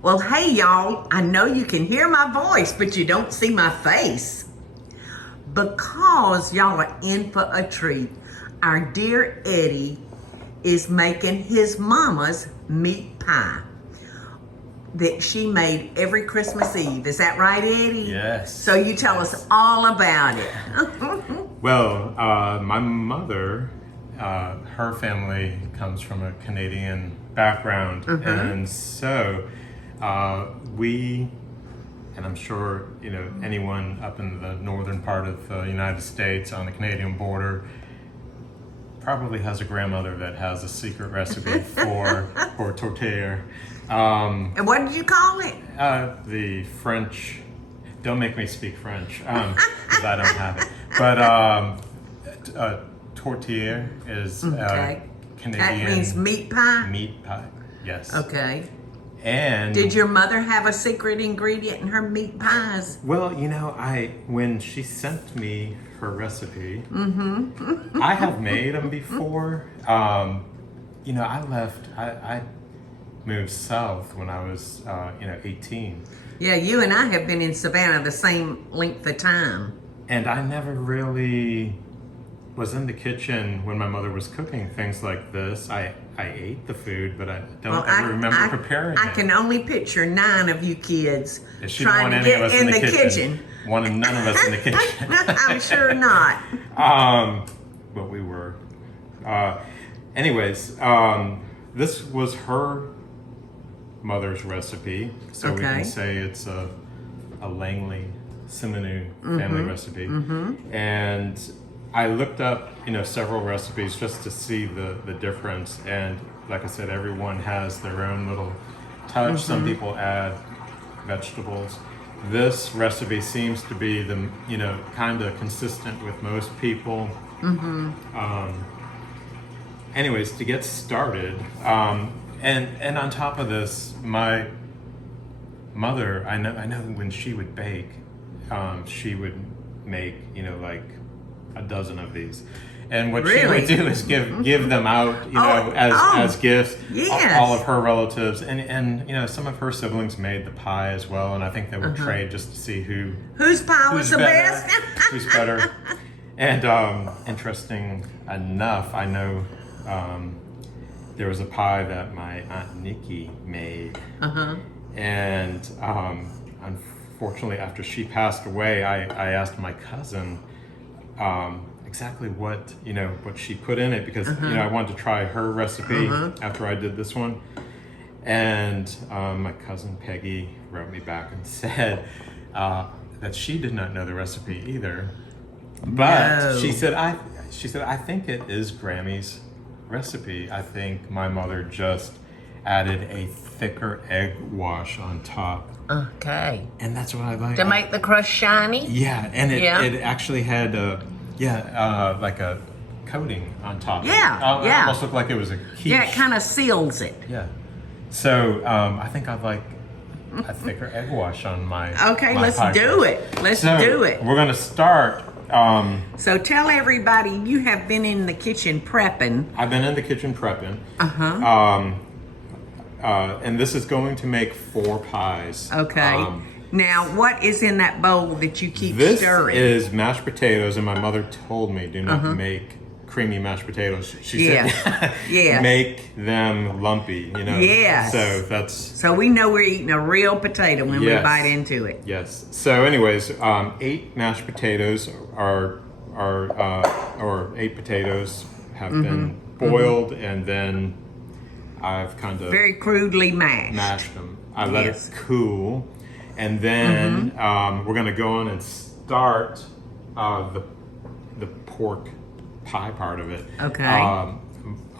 Well, hey, y'all. I know you can hear my voice, but you don't see my face. Because y'all are in for a treat. Our dear Eddie is making his mama's meat pie that she made every Christmas Eve. Is that right, Eddie? Yes. So you tell us all about it. Well, my mother, her family comes from a Canadian background, and so we, and I'm sure anyone up in the northern part of the United States on the Canadian border probably has a grandmother that has a secret recipe for tortilla. And what did you call it? The French. Don't make me speak French because I don't have it. But tortilla is Okay. Canadian. That means meat pie? Meat pie, yes. Okay. And Did your mother have a secret ingredient in her meat pies? well, when she sent me her recipe, I have made them before. I moved south when I was 18. Yeah, you and I have been in Savannah the same length of time. And I never really was in the kitchen when my mother was cooking things like this. I ate the food, but I don't ever remember preparing it. I can only picture 9 of you kids She didn't trying want to any of get us in the kitchen. Wanted none of us in the kitchen. I'm sure not. But we were. Anyways, this was her mother's recipe, so we can say it's a Langley Simonu family recipe. And I looked up, several recipes just to see the difference. And like I said, everyone has their own little touch. Some people add vegetables. This recipe seems to be kind of consistent with most people. Anyways, to get started, and on top of this, my mother, I know when she would bake, she would make like a dozen of these, and what she would do is give them out, as gifts. Yes. All of her relatives, and some of her siblings made the pie as well, and I think they would trade just to see whose pie was the best. Who's better. And interesting enough, I know there was a pie that my Aunt Nikki made, and unfortunately, after she passed away, I asked my cousin exactly what she put in it, because I wanted to try her recipe after I did this one. And my cousin Peggy wrote me back and said that she did not know the recipe either, but she said I think it is Grammy's recipe. I think my mother just added a thicker egg wash on top. Okay. And that's what I like. To make the crust shiny? Yeah, and it actually had like a coating on top. Yeah, It almost looked like it was a quiche. Yeah, it kind of seals it. Yeah. So I think I'd like a thicker egg wash on my Okay, my let's pie do crust. it. Let's do it. We're going to start. So tell everybody you have been in the kitchen prepping. I've been in the kitchen prepping. And this is going to make 4 pies. Okay. Now, what is in that bowl that you keep stirring? This is mashed potatoes, and my mother told me do not make creamy mashed potatoes. She said, make them lumpy, Yes. So that's... So we know we're eating a real potato when we bite into it. Yes. So anyways, 8 mashed potatoes or 8 potatoes have been boiled, and then I've kind of... Very crudely mashed them. I let it cool. And then we're going to go on and start the pork pie part of it. Okay.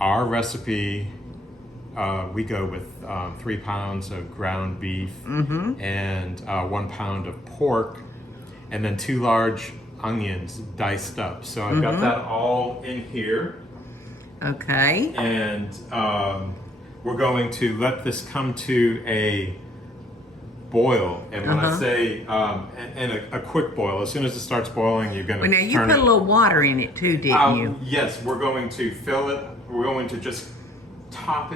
Our recipe, we go with 3 pounds of ground beef and 1 pound of pork, and then 2 large onions diced up. So I've got that all in here. Okay. And we're going to let this come to a boil, and when I say and a quick boil, as soon as it starts boiling, you're going to now you put a little water in it too, didn't you? Yes, we're going to fill it. We're going to just top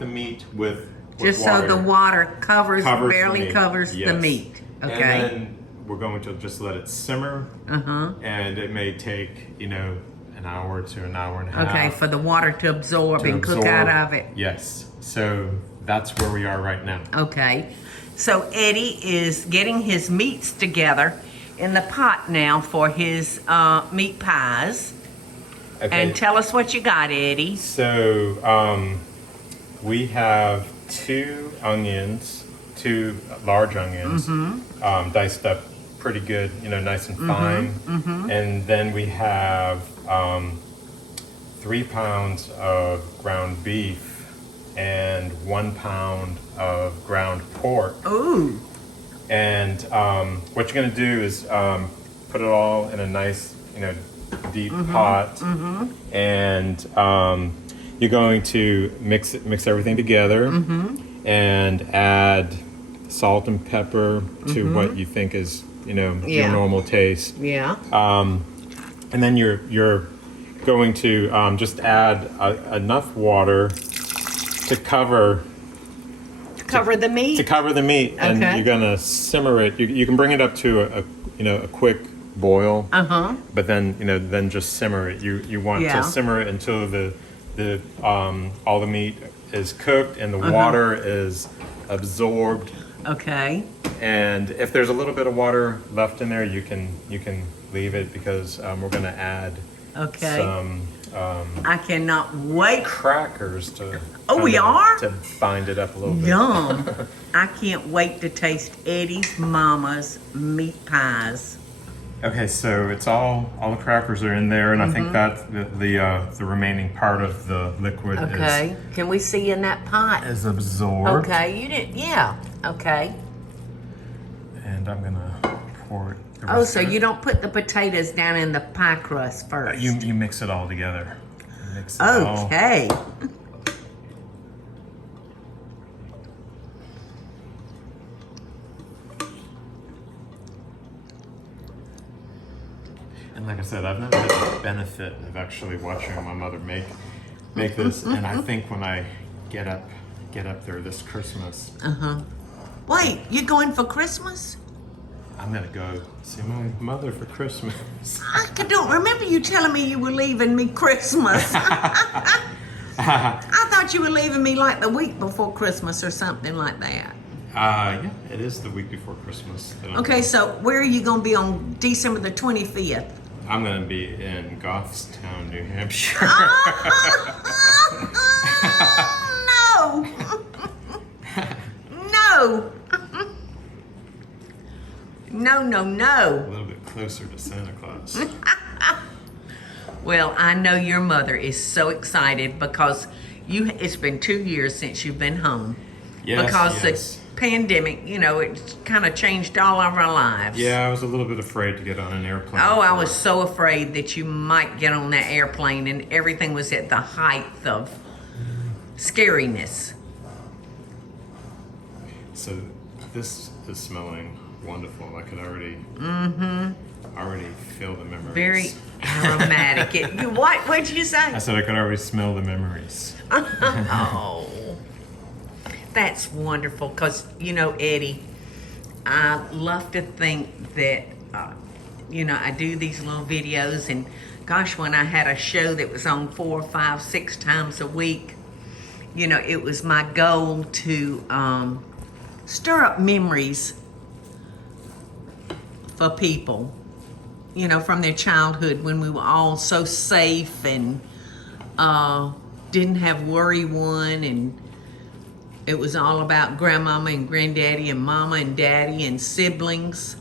the meat with Just so the water Covers barely the meat. covers the Yes. meat. Okay. And then we're going to just let it simmer. And it may take, an hour to an hour and a half. Okay, for the water to absorb and cook out of it. Yes. So that's where we are right now. Okay. So Eddie is getting his meats together in the pot now for his meat pies. Okay. And tell us what you got, Eddie. So we have two large onions, diced up pretty good, nice and fine. And then we have 3 pounds of ground beef and 1 pound of ground pork. Ooh. And what you're gonna do is put it all in a nice, deep pot, and you're going to mix everything together, and add salt and pepper to what you think is, your normal taste. Yeah. And then you're going to just add enough water to cover the meat. To cover the meat, and you're gonna simmer it. You can bring it up to a quick boil. But then just simmer it. You want to simmer it until the all the meat is cooked and the water is absorbed. Okay. And if there's a little bit of water left in there, you can leave it, because we're gonna add some I cannot wait. crackers to we are? to bind it up a little bit. Yum. I can't wait to taste Eddie's mama's meat pies. Okay, so it's all the crackers are in there, and I think that the remaining part of the liquid Okay. Can we see in that pot? is absorbed. Okay, you didn't. Yeah. Okay. And I'm gonna pour it. Oh, so you don't put the potatoes down in the pie crust first? You mix it all together. Mix it all. Okay. And like I said, I've never had the benefit of actually watching my mother make this, and I think when I get up there this Christmas, Wait, you going for Christmas? I'm gonna go see my mother for Christmas. I don't remember you telling me you were leaving me Christmas. I thought you were leaving me like the week before Christmas or something like that. Yeah, it is the week before Christmas. Okay, so where are you going to be on December the 25th? I'm gonna be in Goffstown, New Hampshire. No! No! No. A little bit closer to Santa Claus. Well, I know your mother is so excited because it's been 2 years since you've been home. Yes, because yes. the pandemic, it kind of changed all of our lives. Yeah, I was a little bit afraid to get on an airplane. Oh, I was so afraid that you might get on that airplane and everything was at the height of scariness. So this is smelling wonderful. I could already feel the memories. Very aromatic. What'd you say? I said I could already smell the memories. Oh, that's wonderful. Because, Eddie, I love to think that, I do these little videos. And gosh, when I had a show that was on 4, 5, 6 times a week, it was my goal to stir up memories for people, from their childhood when we were all so safe and didn't have worry one, and it was all about grandmama and granddaddy and mama and daddy and siblings.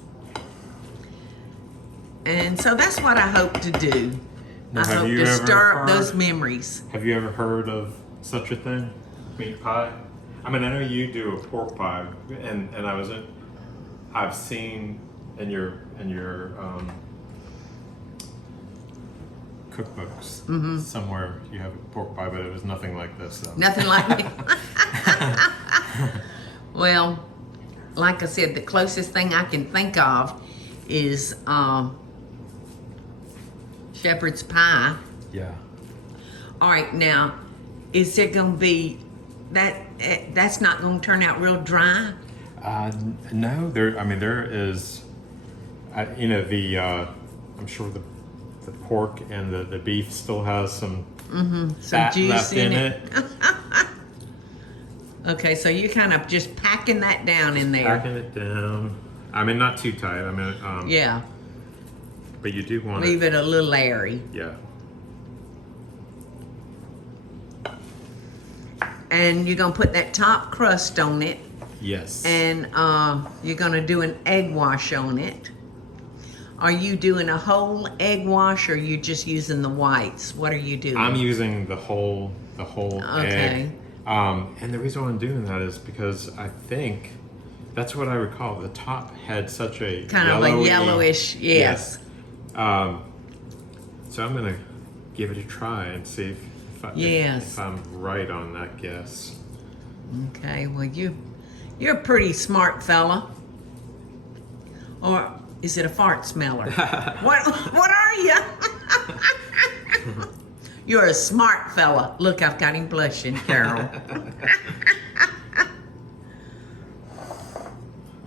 And so that's what I hope to do. Now, I hope to stir up those memories. Have you ever heard of such a thing? Meat pie? I mean, I know you do a pork pie, and I've seen in your cookbooks somewhere you have a pork pie, but it was nothing like this. Though. Nothing like it. Well, like I said, the closest thing I can think of is shepherd's pie. Yeah. All right, now, is there going to be that's not going to turn out real dry? No, there is, I'm sure the pork and the beef still has some fat juice left in it. Okay, so you kind of just packing that down in there. Packing it down. Not too tight. Yeah. But you do want Leave it a little airy. Yeah. And you're going to put that top crust on it. Yes. And you're going to do an egg wash on it. Are you doing a whole egg wash, or are you just using the whites? What are you doing? I'm using the whole Okay. egg. And the reason why I'm doing that is because I think that's what I recall. The top had such a kind of a yellowish, yes. So I'm gonna give it a try and see if I'm right on that guess. Okay. Well, you're a pretty smart fella. Or is it a fart smeller? What are you? You're a smart fella. Look, I've got him blushing, Carol.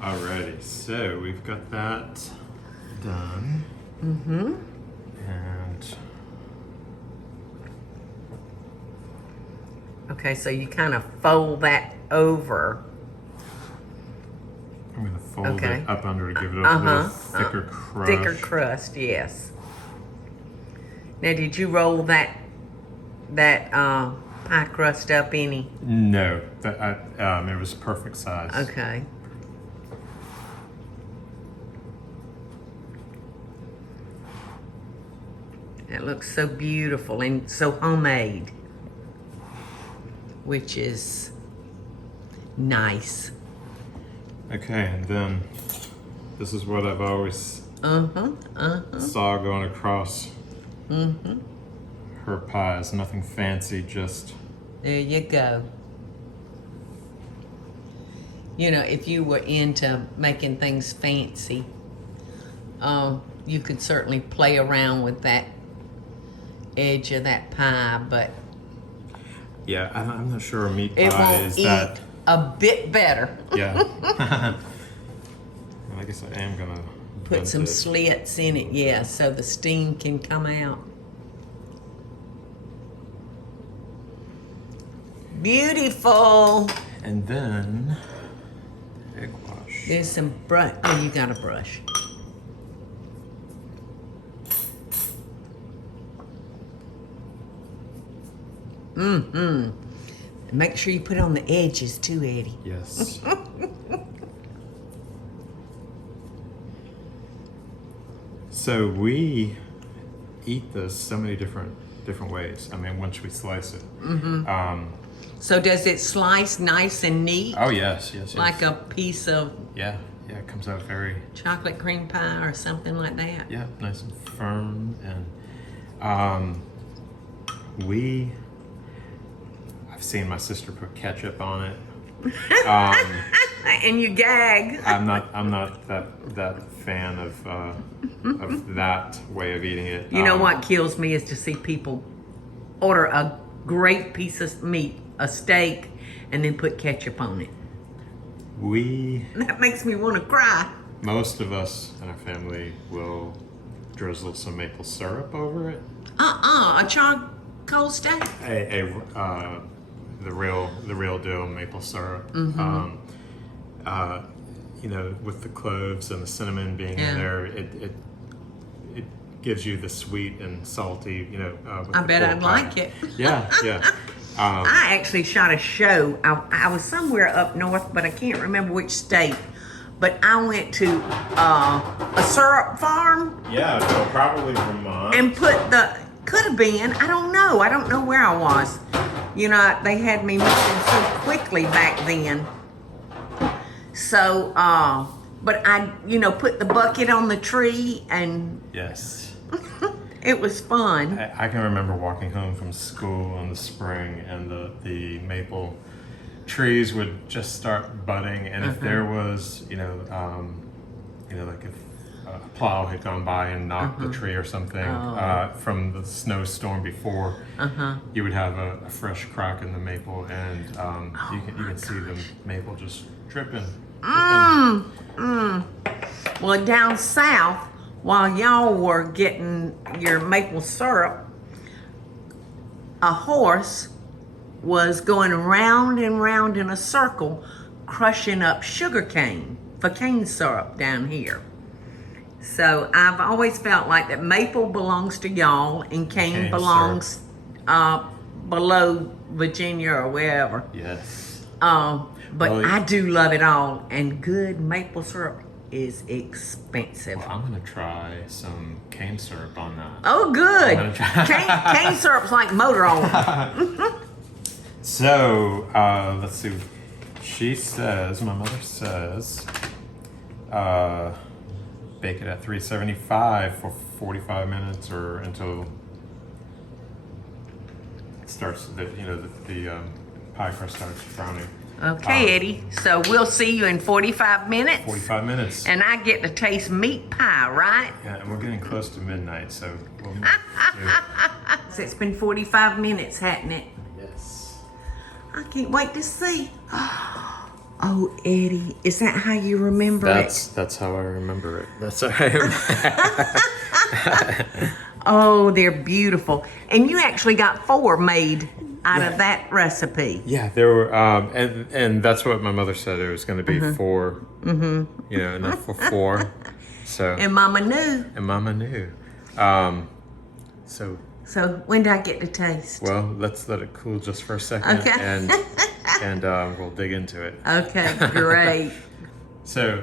Alrighty, so we've got that done. Mm-hmm. And okay, so you kind of fold that over. I'm going to fold it up under to give it a little thicker crust. Thicker crust, yes. Now, did you roll that pie crust up any? No, it was perfect size. Okay. It looks so beautiful and so homemade, which is nice. Okay, and then this is what I've always saw going across her pies. Nothing fancy, just... There you go. You know, if you were into making things fancy, you could certainly play around with that edge of that pie, but yeah, I'm not sure a meat pie it won't is eat that a bit better. Yeah. I guess I am gonna put some slits in it, yeah, so the steam can come out. Beautiful. And then egg wash. There's some brush. Oh, you got a brush. Make sure you put it on the edges too, Eddie. Yes. So we eat this so many different ways. Once we slice it. So does it slice nice and neat? Oh yes. Like a piece of yeah. It comes out very chocolate cream pie or something like that. Yeah, nice and firm. And I've seen my sister put ketchup on it. And you gag. I'm not that fan of that way of eating it. You know what kills me is to see people order a great piece of meat, a steak, and then put ketchup on it. That makes me want to cry. Most of us in our family will drizzle some maple syrup over it. A charcoal steak? The real deal maple syrup. With the cloves and the cinnamon being in there, it gives you the sweet and salty. With I bet I'd like it. Yeah. I actually shot a show. I was somewhere up north, but I can't remember which state. But I went to a syrup farm. Yeah, so probably Vermont. And could have been, I don't know where I was. They had me moving so quickly back then. So, but I, put the bucket on the tree and... Yes. It was fun. I can remember walking home from school in the spring, and the maple trees would just start budding, and if there was, like a plow had gone by and knocked the tree or something from the snowstorm before, you would have a fresh crack in the maple, and you can see the maple just dripping. Well, down south, while y'all were getting your maple syrup, a horse was going round and round in a circle, crushing up sugar cane for cane syrup down here. So I've always felt like that maple belongs to y'all and cane belongs below Virginia or wherever. Yes. But I do love it all, and good maple syrup is expensive. Well, I'm gonna try some cane syrup on that. Oh, good. Cane syrup's like motor oil. So, let's see. She says, my mother says, bake it at 375 for 45 minutes or until it starts, the pie crust starts browning. Okay, Eddie. So we'll see you in 45 minutes. 45 minutes. And I get to taste meat pie, right? Yeah, and we're getting close to midnight, so we'll do So it's been 45 minutes, hasn't it? Yes. I can't wait to see. Oh, Eddie, is that how you remember it? That's how I remember it. That's how I remember. Oh, they're beautiful. And you actually got 4 made out of that recipe. Yeah, there were, and that's what my mother said. It was going to be 4. Enough for 4. So. And Mama knew. And Mama knew. So when do I get to taste? Well, let's let it cool just for a second. Okay. And we'll dig into it. Okay, great. So,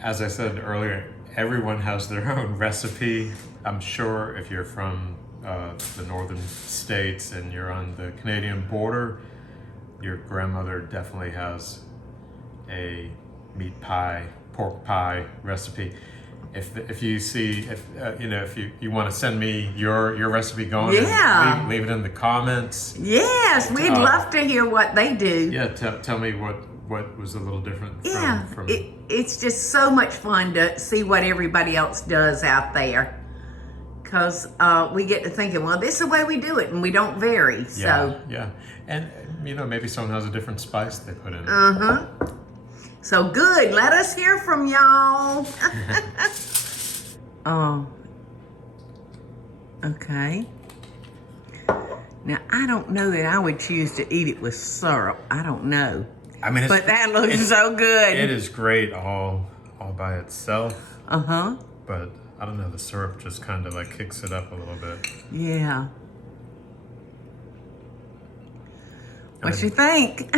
as I said earlier, everyone has their own recipe. I'm sure if you're from the northern states and you're on the Canadian border, your grandmother definitely has a meat pie, pork pie recipe. If you see, if you want to send me your recipe going, leave it in the comments. Yes, we'd love to hear what they do. Yeah, tell me what was a little different. Yeah, from it's just so much fun to see what everybody else does out there. Because we get to thinking, well, this is the way we do it, and we don't vary. Yeah, and maybe someone has a different spice they put in. So good. Let us hear from y'all. Oh. Okay. Now I don't know that I would choose to eat it with syrup. I don't know. I mean, but that looks so good. It is great all by itself. But I don't know, the syrup just kind of like kicks it up a little bit. Yeah. What you think?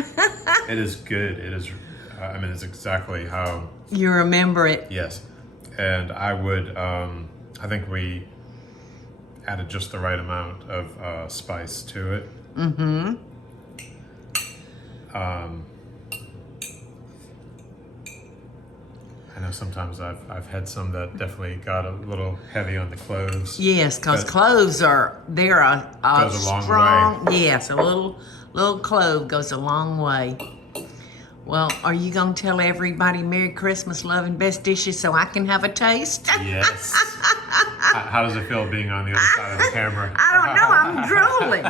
It is good. It is, it's exactly how... You remember it. Yes. And I would, I think we added just the right amount of spice to it. I know sometimes I've had some that definitely got a little heavy on the cloves. Yes, because cloves they're a strong way. Yes, a little clove goes a long way. Well, are you gonna tell everybody Merry Christmas, love, and best dishes so I can have a taste? Yes. How does it feel being on the other side of the camera? I don't know. I'm drooling.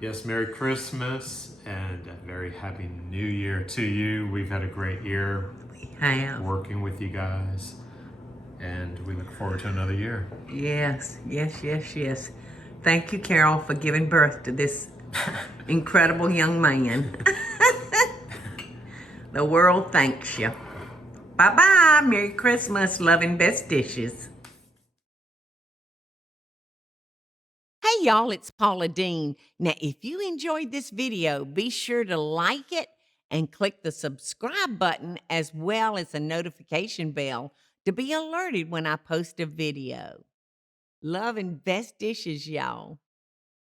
Yes, Merry Christmas and a very Happy New Year to you. We've had a great year. Working with you guys, and we look forward to another year. Yes. Thank you, Carol, for giving birth to this incredible young man. The world thanks you. Bye-bye. Merry Christmas. Love and best dishes. Hey, y'all, it's Paula Deen. Now, if you enjoyed this video, be sure to like it and click the subscribe button as well as the notification bell to be alerted when I post a video. Love and best dishes, y'all.